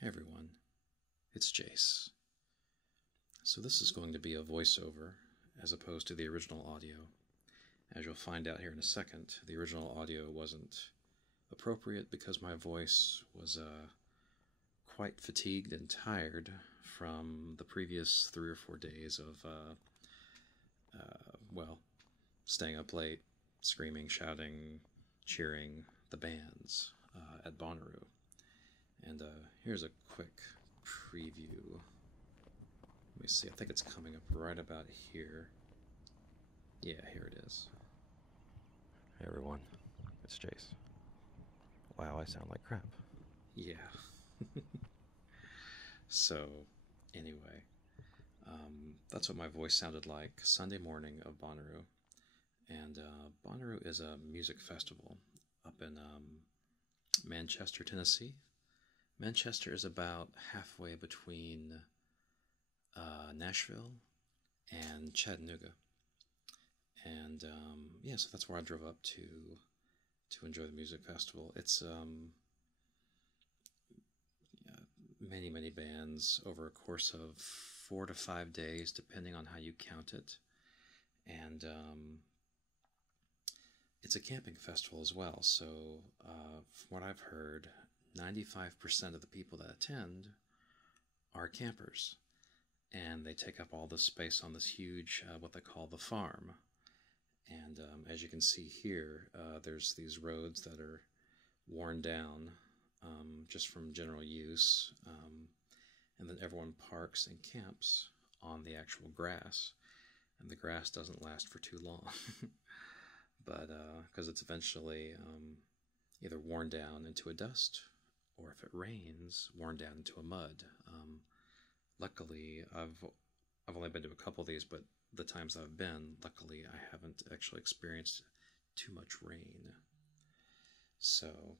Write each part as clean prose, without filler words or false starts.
Hey everyone, it's Jace. So this is going to be a voiceover as opposed to the original audio. As you'll find out here in a second, the original audio wasn't appropriate because my voice was quite fatigued and tired from the previous 3 or 4 days of, well, staying up late, screaming, shouting, cheering the bands at Bonnaroo. And here's a quick preview. Let me see, I think it's coming up right about here. Yeah, here it is. Hey everyone, it's Jace. Wow, I sound like crap. Yeah. So, anyway, that's what my voice sounded like Sunday morning of Bonnaroo. And Bonnaroo is a music festival up in Manchester, Tennessee. Manchester is about halfway between Nashville and Chattanooga. And yeah, so that's where I drove up to enjoy the music festival. It's many, many bands over a course of 4 to 5 days, depending on how you count it. And it's a camping festival as well. So from what I've heard, 95% of the people that attend are campers, and they take up all this space on this huge, what they call the farm. And as you can see here, there's these roads that are worn down just from general use, and then everyone parks and camps on the actual grass, and the grass doesn't last for too long, but because it's eventually either worn down into a dust, or if it rains, worn down into a mud. Luckily, I've only been to a couple of these, but the times I've been, luckily, I haven't actually experienced too much rain. So,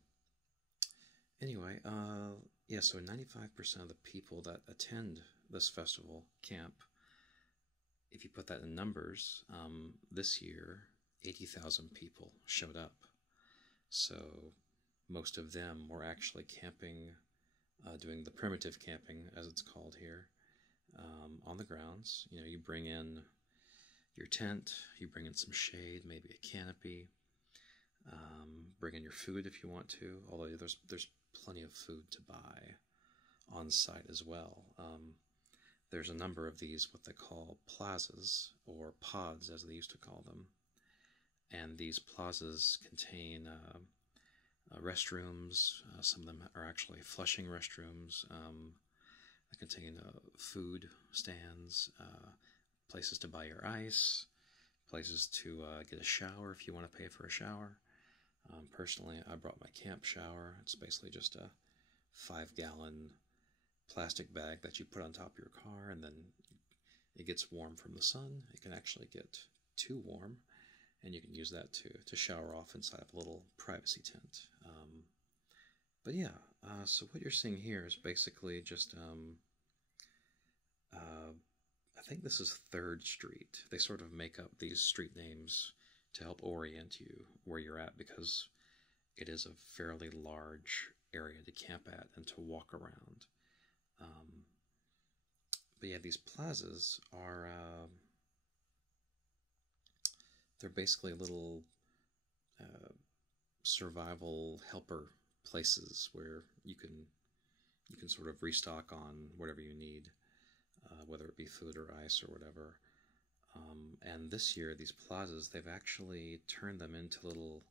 anyway, yeah, so 95% of the people that attend this festival camp. If you put that in numbers, this year, 80,000 people showed up. So, most of them were actually camping, doing the primitive camping, as it's called here, on the grounds. You know, you bring in your tent, you bring in some shade, maybe a canopy, bring in your food if you want to, although there's plenty of food to buy on site as well. There's a number of these, what they call plazas, or pods as they used to call them, and these plazas contain restrooms. Some of them are actually flushing restrooms. They contain food stands, places to buy your ice, places to get a shower if you want to pay for a shower. Personally, I brought my camp shower. It's basically just a 5-gallon plastic bag that you put on top of your car, and then it gets warm from the sun. It can actually get too warm, and you can use that to shower off inside of a little privacy tent. But yeah, so what you're seeing here is basically just, I think this is 3rd Street. They sort of make up these street names to help orient you where you're at, because it is a fairly large area to camp at and to walk around. But yeah, these plazas are, they're basically little survival helper places where you can sort of restock on whatever you need, whether it be food or ice or whatever. And this year, these plazas, they've actually turned them into little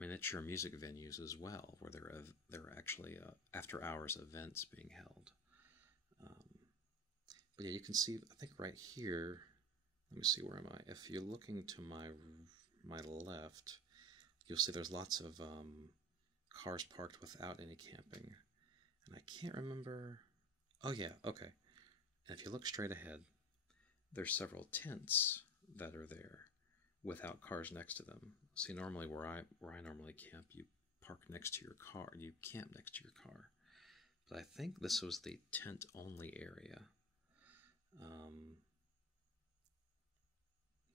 miniature music venues as well, where there are actually after-hours events being held. But yeah, you can see, I think right here, let me see, where am I? If you're looking to my left, you'll see there's lots of cars parked without any camping. And I can't remember... Oh yeah, okay. And if you look straight ahead, there's several tents that are there without cars next to them. See, normally where I normally camp, you park next to your car, you camp next to your car. But I think this was the tent-only area.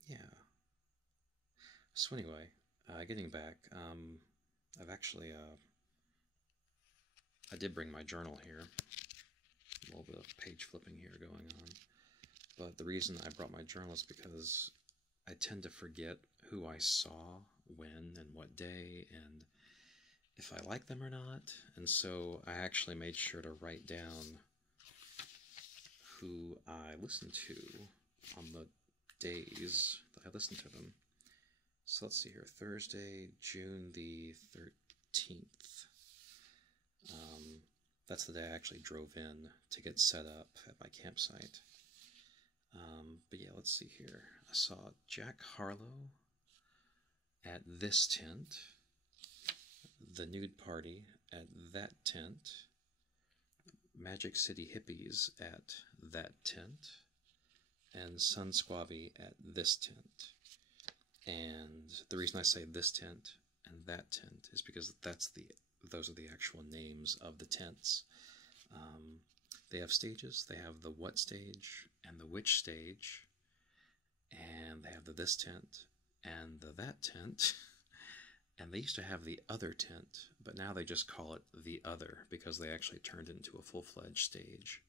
Yeah. So anyway, getting back, I've actually I did bring my journal here. A little bit of page flipping here going on. But the reason I brought my journal is because I tend to forget who I saw, when, and what day, and if I like them or not. And so I actually made sure to write down who I listened to on the days that I listened to them. So let's see here, Thursday, June the 13th. That's the day I actually drove in to get set up at my campsite. But yeah, let's see here. I saw Jack Harlow at this tent, the Nude Party at that tent, Magic City Hippies at that tent, and Sun Squabby at this tent. And the reason I say this tent and that tent is because those are the actual names of the tents. They have stages. They have the what stage and the which stage, and they have the this tent and the that tent, and they used to have the other tent, but now they just call it the other because they actually turned it into a full-fledged stage.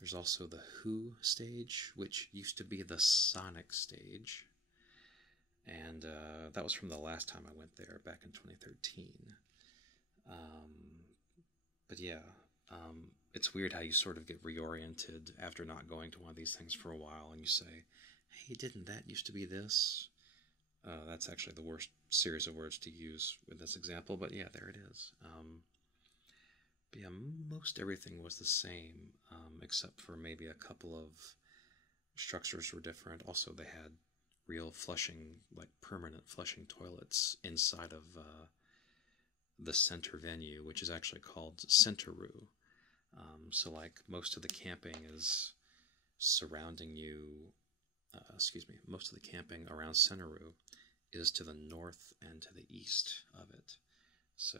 There's also the Who stage, which used to be the Sonic stage, and that was from the last time I went there back in 2013. But yeah, it's weird how you sort of get reoriented after not going to one of these things for a while, and you say, hey, didn't that used to be this? That's actually the worst series of words to use with this example, but yeah, there it is. But yeah, most everything was the same, except for maybe a couple of structures were different. Also, they had real flushing, like permanent flushing toilets inside of the center venue, which is actually called Centeroo. So like most of the camping is surrounding you, most of the camping around Centeroo is to the north and to the east of it. So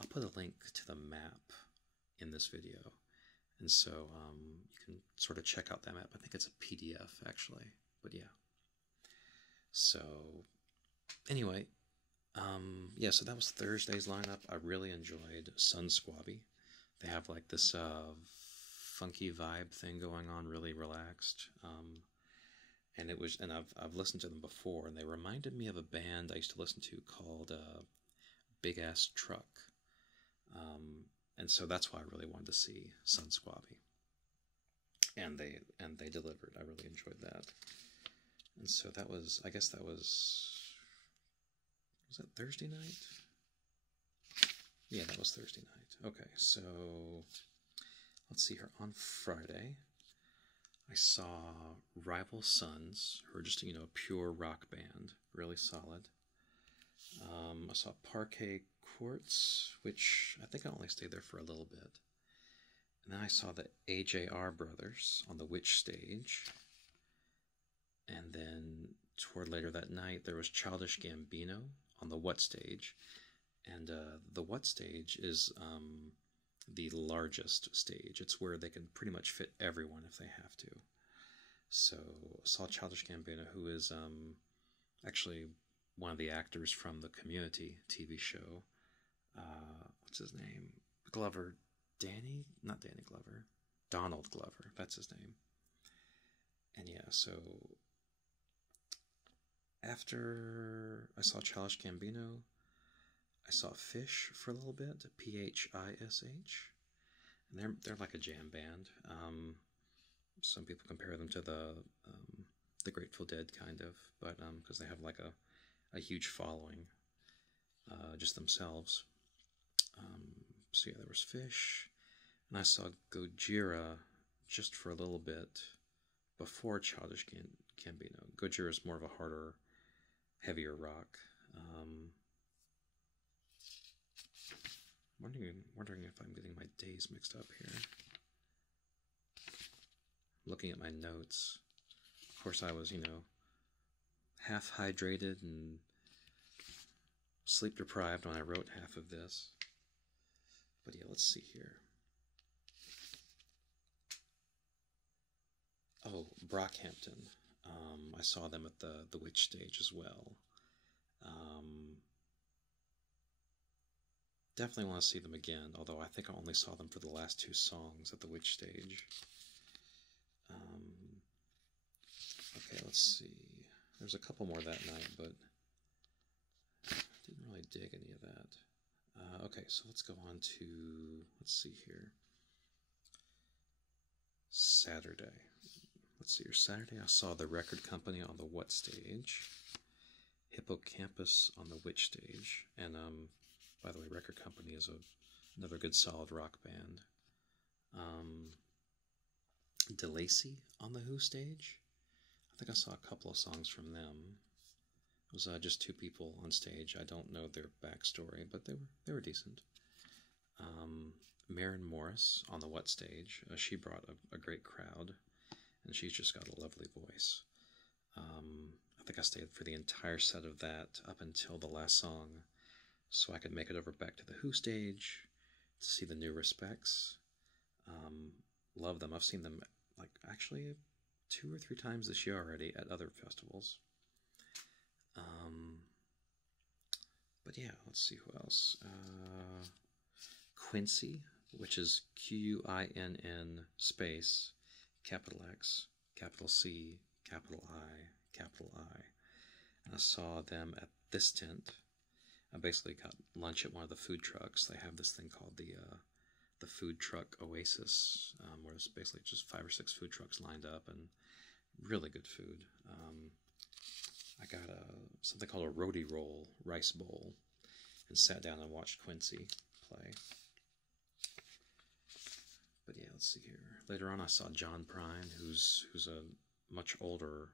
I'll put a link to the map in this video, and so you can sort of check out that map. I think it's a PDF actually, but yeah. So anyway, yeah, so that was Thursday's lineup. I really enjoyed Sun Squabby. They have like this funky vibe thing going on, really relaxed. And it was, and I've listened to them before, and they reminded me of a band I used to listen to called Big Ass Truck. And so that's why I really wanted to see Sun Squabby. And they delivered. I really enjoyed that. And so that was, I guess that was that Thursday night? Yeah, that was Thursday night. Okay, so let's see here. On Friday, I saw Rival Sons, who are just, a pure rock band, really solid. I saw Parquet Courts, which I think I only stayed there for a little bit. And then I saw the AJR Brothers on the Witch stage. And then toward later that night, there was Childish Gambino on the What stage. And the What stage is the largest stage. It's where they can pretty much fit everyone if they have to. So I saw Childish Gambino, who is actually one of the actors from the Community TV show. What's his name? Glover. Not Danny Glover. Donald Glover. That's his name. And yeah, so after I saw Childish Gambino, I saw Fish for a little bit, Phish, and they're like a jam band. Some people compare them to the Grateful Dead, kind of, but because they have like a huge following, just themselves. So yeah, there was Fish, and I saw Gojira just for a little bit before Childish Gambino. Gojira is more of a harder, heavier rock. Wondering if I'm getting my days mixed up here. Looking at my notes. Of course, I was, half hydrated and sleep deprived when I wrote half of this. But yeah, let's see here. Oh, Brockhampton. I saw them at the Witch stage as well. definitely want to see them again, although I think I only saw them for the last 2 songs at the Witch stage. Okay, let's see. There's a couple more that night, but I didn't really dig any of that. Okay, so let's go on to, let's see here. Saturday. Let's see here. Saturday I saw the Record Company on the What stage, Hippocampus on the Witch stage, and by the way, Record Company is another good solid rock band. DeLacy on the Who stage. I think I saw a couple of songs from them. It was just 2 people on stage. I don't know their backstory, but they were decent. Maren Morris on the What stage. She brought a great crowd, and she's just got a lovely voice. I think I stayed for the entire set of that up until the last song, so I could make it over back to the Who stage to see the New Respects. Love them. I've seen them like actually 2 or 3 times this year already at other festivals. But yeah, let's see who else. Quincy, which is Quinn space capital X, capital C, capital I. And I saw them at this tent. I basically got lunch at one of the food trucks. They have this thing called the food truck oasis, where it's basically just 5 or 6 food trucks lined up and really good food. I got something called a roti roll rice bowl and sat down and watched Quincy play. But yeah, let's see here. Later on, I saw John Prine, who's a much older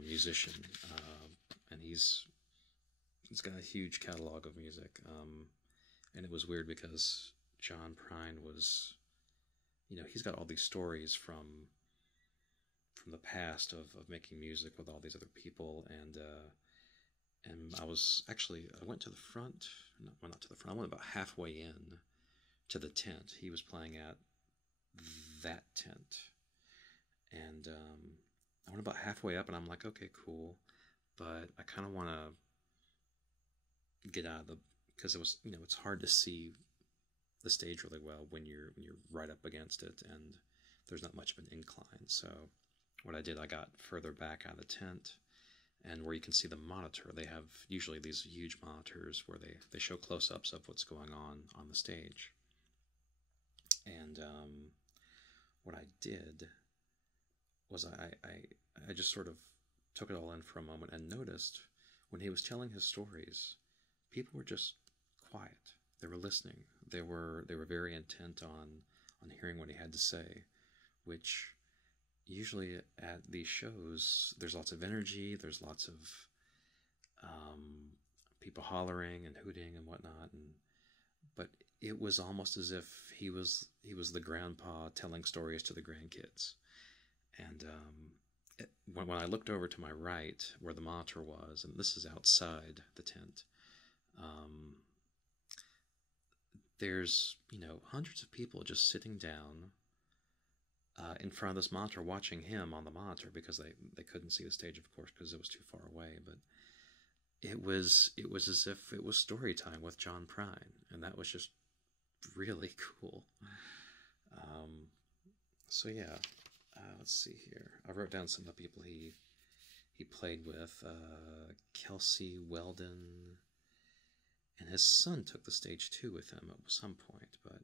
musician, and he's got a huge catalog of music. And it was weird because John Prine was, he's got all these stories from the past of making music with all these other people, and I went to the front, not to the front, I went about halfway in to the tent. He was playing at that tent, and I went about halfway up, and I'm like, okay, cool, but I kind of want to get out of because it was, it's hard to see the stage really well when you're right up against it, and there's not much of an incline. So what I did, I got further back out of the tent, and where you can see the monitor. They have usually these huge monitors where they show close-ups of what's going on the stage. And what I did was I just sort of took it all in for a moment and noticed when he was telling his stories, people were just quiet. They were listening. They were very intent on hearing what he had to say, which usually at these shows, there's lots of energy, there's lots of people hollering and hooting and whatnot, but it was almost as if he was the grandpa telling stories to the grandkids. And when I looked over to my right, where the monitor was, and this is outside the tent, there's hundreds of people just sitting down in front of this monitor watching him on the monitor, because they couldn't see the stage, of course, because it was too far away. But it was as if it was story time with John Prine, and that was just really cool. So yeah, let's see here. I wrote down some of the people he played with. Kelsey Weldon, and his son took the stage too with him at some point. But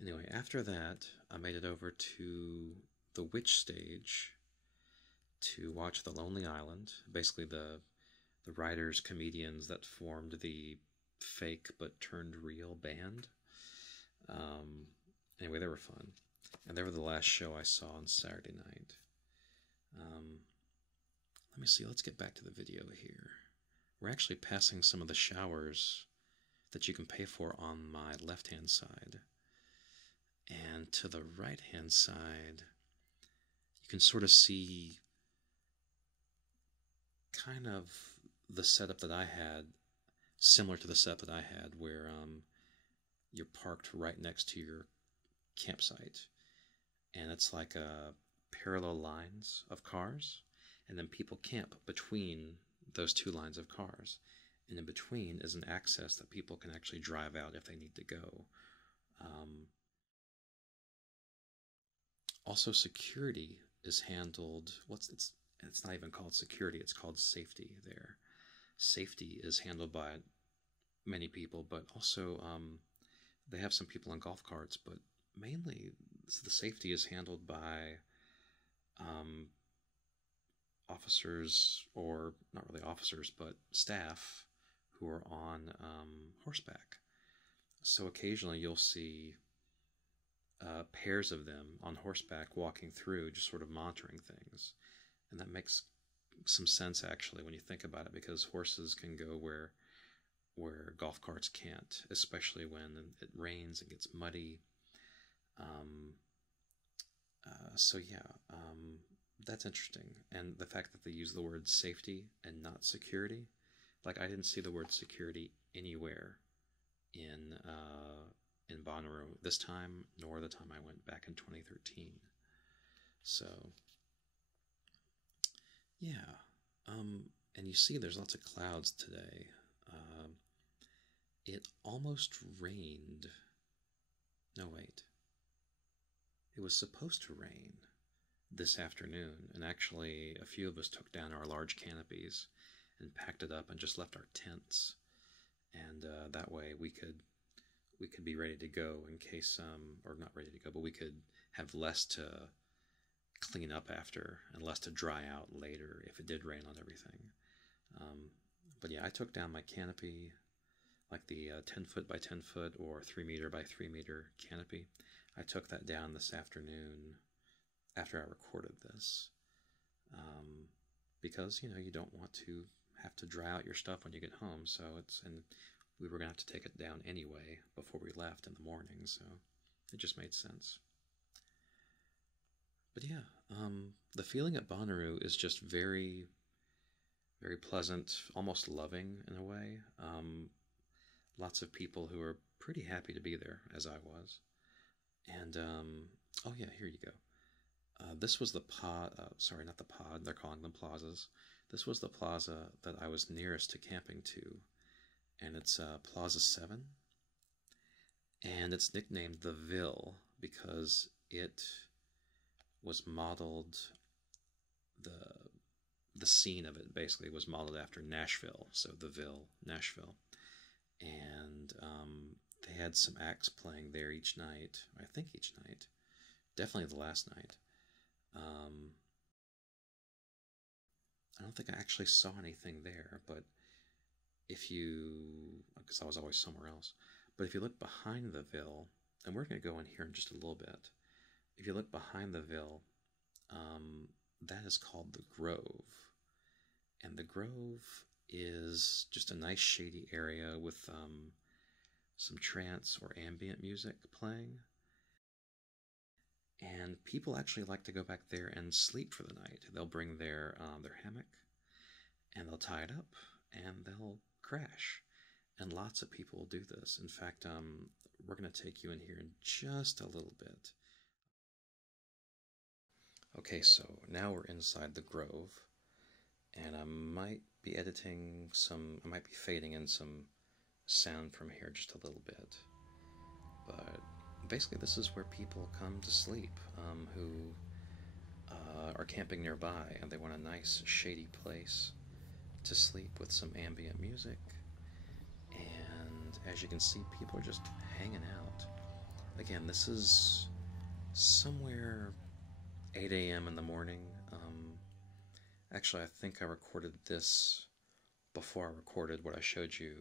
anyway, after that, I made it over to the Witch stage to watch The Lonely Island, basically the writers, comedians that formed the fake but turned real band. Anyway, they were fun. And they were the last show I saw on Saturday night. Let me see, let's get back to the video here. We're actually passing some of the showers that you can pay for on my left-hand side. And to the right-hand side, you can sort of see kind of the setup that I had, similar to the setup that I had, where you're parked right next to your campsite. And it's like parallel lines of cars, and then people camp between those 2 lines of cars. and in between is an access that people can actually drive out if they need to go. Also, security is handled. It's not even called security, it's called safety there. Safety is handled by many people, but also they have some people in golf carts, but mainly the safety is handled by officers, or not really officers, but staff who are on horseback. So occasionally you'll see pairs of them on horseback walking through, just sort of monitoring things. And that makes some sense, actually, when you think about it, because horses can go where golf carts can't, especially when it rains and gets muddy. So yeah, that's interesting. And the fact that they use the word safety and not security, like I didn't see the word security anywhere in Bonnaroo this time, nor the time I went back in 2013. So yeah, and you see there's lots of clouds today. It almost rained. No, wait. It was supposed to rain this afternoon, and actually a few of us took down our large canopies and packed it up and just left our tents, and that way we could be ready to go in case, or not ready to go, but we could have less to clean up after and less to dry out later if it did rain on everything. But yeah, I took down my canopy, like the 10 foot by 10 foot or 3 meter by 3 meter canopy. I took that down this afternoon after I recorded this, because you don't want to have to dry out your stuff when you get home. So and we were gonna have to take it down anyway before we left in the morning, so it just made sense. But yeah, the feeling at Bonnaroo is just very, very pleasant, almost loving in a way. Lots of people who are pretty happy to be there, as I was. And, oh yeah, here you go. This was the pod, sorry, not the pod, they're calling them plazas. This was the plaza that I was nearest to camping to, and it's Plaza 7. And it's nicknamed the Ville because it was modeled, the scene of it basically was modeled after Nashville, so the Ville, Nashville. And they had some acts playing there each night, I think each night, definitely the last night. I don't think I actually saw anything there, but if you, because I was always somewhere else, but if you look behind the Ville, and we're going to go in here in just a little bit, if you look behind the Ville, that is called the Grove. And the Grove is just a nice shady area with some trance or ambient music playing. And people actually like to go back there and sleep for the night. They'll bring their hammock, and they'll tie it up, and they'll crash. And lots of people will do this. In fact, we're going to take you in here in just a little bit. Okay, so now we're inside the Grove, and I might be editing I might be fading in some sound from here just a little bit. But basically this is where people come to sleep who are camping nearby, and they want a nice shady place to sleep with some ambient music. And as you can see, people are just hanging out. Again, this is somewhere 8 a.m. in the morning. Actually, I think I recorded this before I recorded what I showed you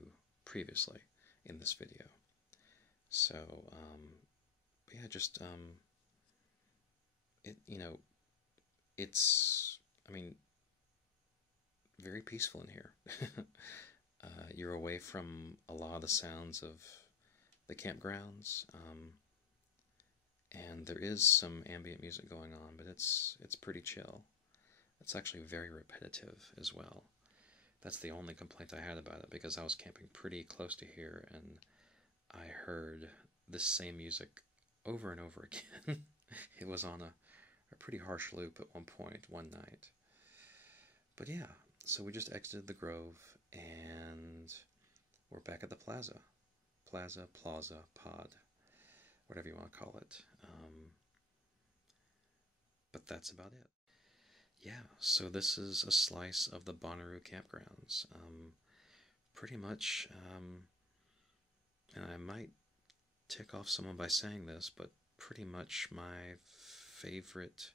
previously in this video. So, yeah, just, it's, I mean, very peaceful in here. You're away from a lot of the sounds of the campgrounds, and there is some ambient music going on, but it's pretty chill. It's actually very repetitive as well. That's the only complaint I had about it, because I was camping pretty close to here, and I heard this same music over and over again. It was on a pretty harsh loop at one point, one night. But yeah, so we just exited the Grove, And we're back at the plaza. Plaza, pod, whatever you want to call it. But that's about it. Yeah, so this is a slice of the Bonnaroo campgrounds. Pretty much, and I might tick off someone by saying this, but pretty much my favorite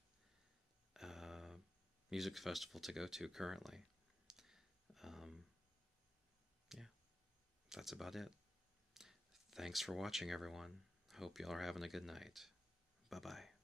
music festival to go to currently. Yeah, that's about it. Thanks for watching, everyone. Hope y'all are having a good night. Bye bye.